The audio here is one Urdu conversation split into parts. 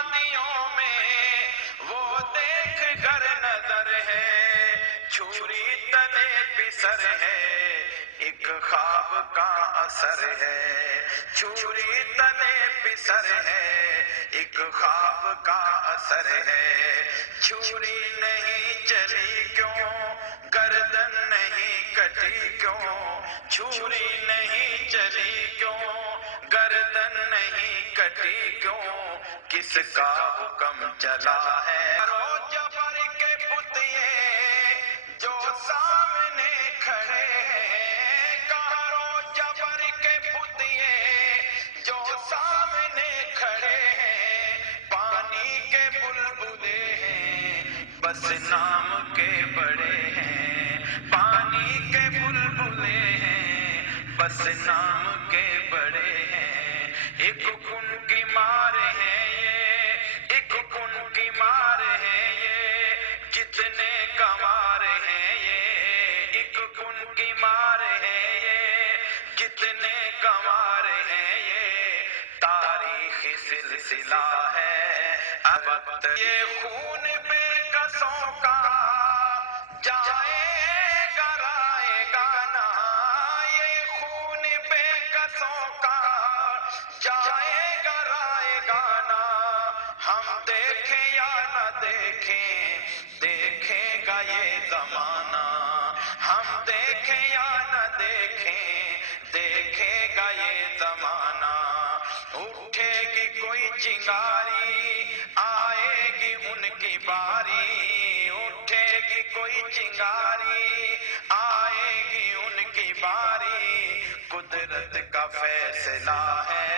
وادیوں میں وہ دیکھ کر نظر ہے، چھری تلے پسر ہے، ایک خواب کا اثر ہے، چھری تلے پسر ہے، ایک خواب کا اثر ہے، چھری نہیں چلی کیوں، گردن نہیں کٹی کیوں، چھری نہیں چلی کیوں، گردن نہیں کٹی کیوں، کس کا حکم چلا ہے؟ کرو جبر کے بتیے جو سامنے کھڑے ہیں، کرو جبر کے بتیے جو سامنے کھڑے ہیں، پانی کے بلبلے ہیں بس نام کے بڑے ہیں، پانی کے بلبلے ہیں بس نام کے بڑے ہیں، ایک کن کی مار ہے یہ، ایک کن کی مار ہے یہ، جتنے گنوار ہیں یہ، ایک کن کی مار ہے یہ، جتنے گنوار ہیں یہ، تاریخی سلسلہ ہے اب وقت یہ خون بے کسوں کا جائے گا رائے گانا، یہ خون بے کسوں کا جائے گا رائے گانا، ہم دیکھیں یا نہ دیکھیں دیکھے گا یہ زمانہ، ہم دیکھیں یا نہ دیکھیں دیکھے گا یہ زمانہ، اٹھے گی کوئی چنگاری آئے گی ان کی باری، اٹھے گی کوئی چنگاری آئے گی ان کی باری، قدرت کا فیصلہ ہے،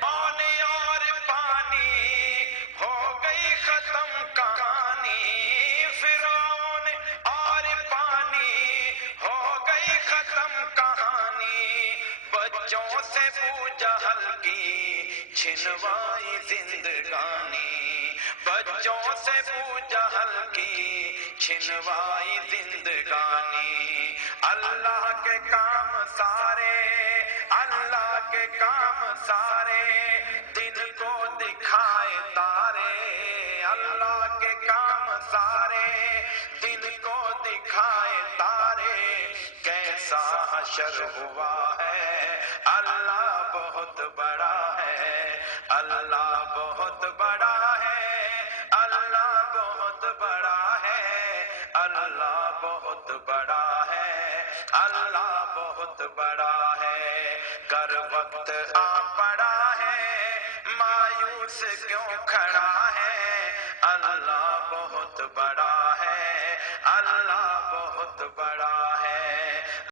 پانی اور پانی ہو گئی ختم کہانی، فرعون اور پانی ہو گئی ختم کہانی، بچوں سے ابو جہل کی چھنوائی زندگانی، بچوں سے ابو جہل کی چھنوائی زندگانی، اللہ کے کام سارے، اللہ کے کام سارے، دن کو دکھائے تارے، اللہ کے کام سارے، دن کو دکھائے تارے، کیسا حشر ہوا ہے، اللہ بہت بڑا ہے، اللہ بہت بڑا ہے، اللہ بہت بڑا ہے، اللہ بہت بڑا ہے، اللہ بہت بڑا ہے، گر وقت آ پڑا ہے مایوس کیوں کھڑا ہے، اللہ بہت بڑا ہے، اللہ بہت بڑا ہے۔